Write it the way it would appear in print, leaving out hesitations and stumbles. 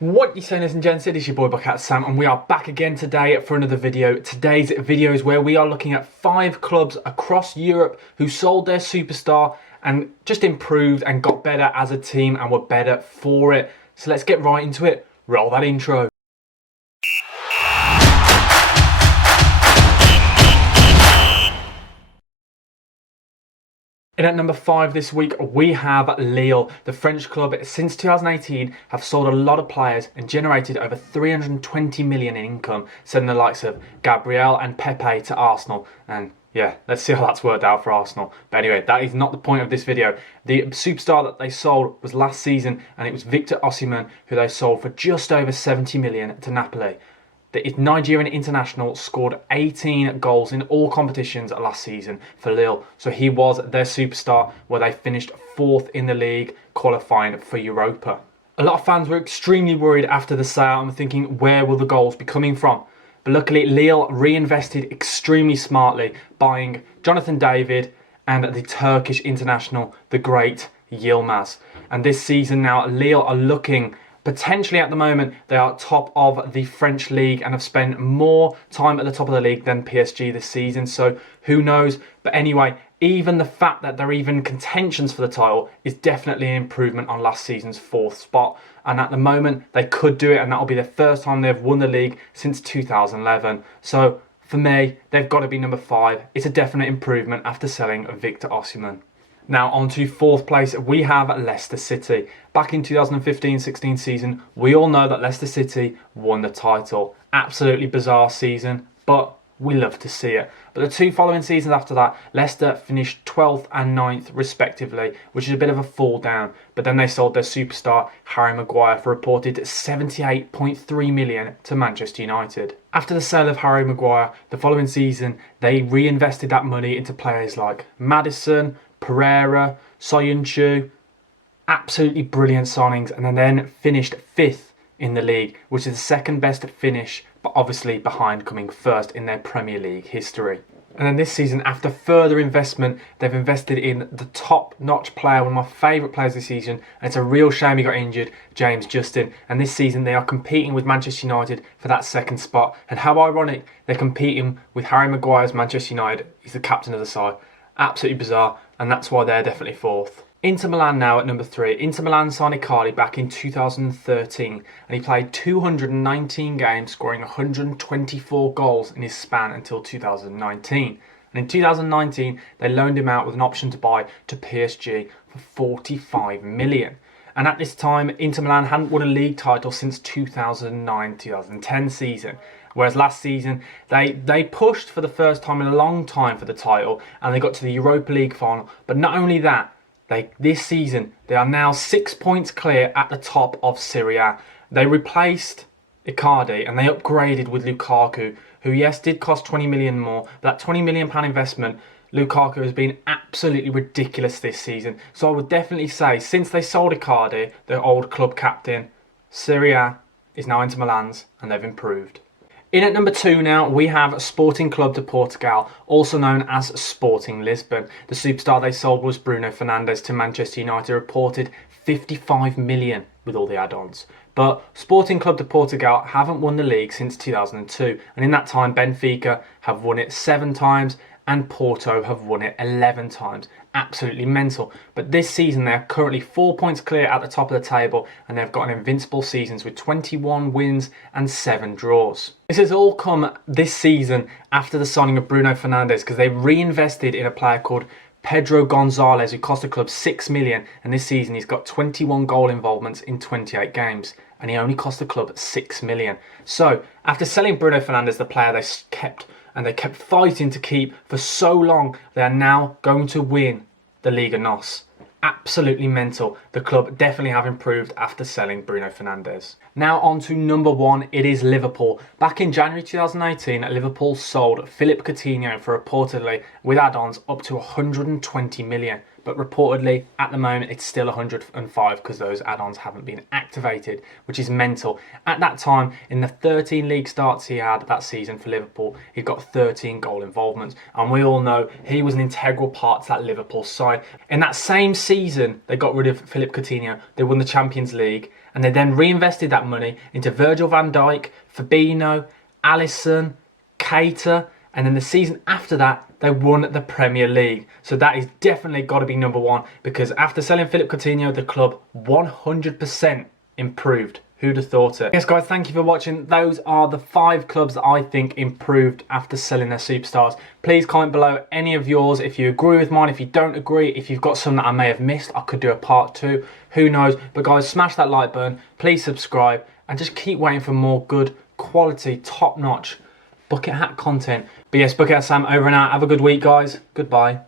What you saying, ladies and gents? It is your boy Bucket Sam, and we are back again today for another video. Today's video is where we are looking at 5 clubs across Europe who sold their superstar and just improved and got better as a team and were better for it. So let's get right into it. Roll that intro. In at number 5 this week, we have Lille. The French club, since 2018, have sold a lot of players and generated over 320 million in income, sending the likes of Gabriel and Pepe to Arsenal. And yeah, let's see how that's worked out for Arsenal. But anyway, that is not the point of this video. The superstar that they sold was last season, and it was Victor Osimhen, who they sold for just over 70 million to Napoli. The Nigerian international scored 18 goals in all competitions last season for Lille. So he was their superstar, where they finished 4th in the league, qualifying for Europa. A lot of fans were extremely worried after the sale and thinking, where will the goals be coming from? But luckily, Lille reinvested extremely smartly, buying Jonathan David and the Turkish international, the great Yilmaz. And this season now, Lille are looking... Potentially at the moment, they are top of the French league and have spent more time at the top of the league than PSG this season. So who knows? But anyway, even the fact that they're even contentions for the title is definitely an improvement on last season's 4th spot. And at the moment, they could do it, and that'll be the first time they've won the league since 2011. So for me, they've got to be number 5. It's a definite improvement after selling Victor Osimhen. Now on to 4th place, we have Leicester City. Back in 2015-16 season, we all know that Leicester City won the title. Absolutely bizarre season, but we love to see it. But the 2 following seasons after that, Leicester finished 12th and 9th respectively, which is a bit of a fall down. But then they sold their superstar, Harry Maguire, for reported 78.3 million to Manchester United. After the sale of Harry Maguire, the following season, they reinvested that money into players like Maddison, Pereira, Soyuncu. Absolutely brilliant signings, and then finished 5th in the league, which is the 2nd best finish, but obviously behind coming 1st in their Premier League history. And then this season, after further investment, they've invested in the top-notch player, one of my favourite players this season, and it's a real shame he got injured, James Justin. And this season, they are competing with Manchester United for that 2nd spot. And how ironic, they're competing with Harry Maguire's Manchester United. He's the captain of the side. Absolutely bizarre, and that's why they're definitely 4th. Inter Milan now at number 3. Inter Milan signed Icardi back in 2013, and he played 219 games, scoring 124 goals in his span until 2019. And in 2019, they loaned him out with an option to buy to PSG for 45 million. And at this time, Inter Milan hadn't won a league title since 2009-2010 season. Whereas last season, they pushed for the first time in a long time for the title, and they got to the Europa League final. But not only that, this season, they are now 6 points clear at the top of Serie A. They replaced Icardi and they upgraded with Lukaku, who, yes, did cost 20 million more. But that £20 million investment, Lukaku has been absolutely ridiculous this season. So I would definitely say, since they sold Icardi, their old club captain, Serie A is now Inter Milan's, and they've improved. In at number 2 now, we have Sporting Club de Portugal, also known as Sporting Lisbon. The superstar they sold was Bruno Fernandes to Manchester United, reported 55 million with all the add-ons. But Sporting Club de Portugal haven't won the league since 2002, and in that time Benfica have won it 7 times and Porto have won it 11 times. Absolutely mental. But this season they are currently 4 points clear at the top of the table, and they've got an invincible seasons with 21 wins and 7 draws. This has all come this season after the signing of Bruno Fernandes, because they reinvested in a player called Pedro Gonzalez, who cost the club 6 million, and this season he's got 21 goal involvements in 28 games, and he only cost the club 6 million. So after selling Bruno Fernandes, the player they kept, and they kept fighting to keep for so long, they are now going to win the Liga NOS. Absolutely mental. The club definitely have improved after selling Bruno Fernandes. Now on to number 1, it is Liverpool. Back in January 2018, Liverpool sold Philippe Coutinho for reportedly, with add-ons, up to 120 million. But reportedly, at the moment, it's still 105 because those add-ons haven't been activated, which is mental. At that time, in the 13 league starts he had that season for Liverpool, he got 13 goal involvements. And we all know he was an integral part to that Liverpool side. In that same season, they got rid of Philippe Coutinho. They won the Champions League. and they then reinvested that money into Virgil van Dijk, Fabinho, Alisson, Keita, and then the season after that, they won the Premier League. So that is definitely got to be number one, because after selling Philippe Coutinho, the club 100% improved. Who'd have thought it? Yes, guys, thank you for watching. Those are the 5 clubs that I think improved after selling their superstars. Please comment below any of yours if you agree with mine, if you don't agree, if you've got some that I may have missed. I could do a part 2. Who knows? But guys, smash that like button. Please subscribe and just keep waiting for more good quality, top-notch bucket hat content. But yes, Bucket Hat Sam over and out. Have a good week, guys. Goodbye.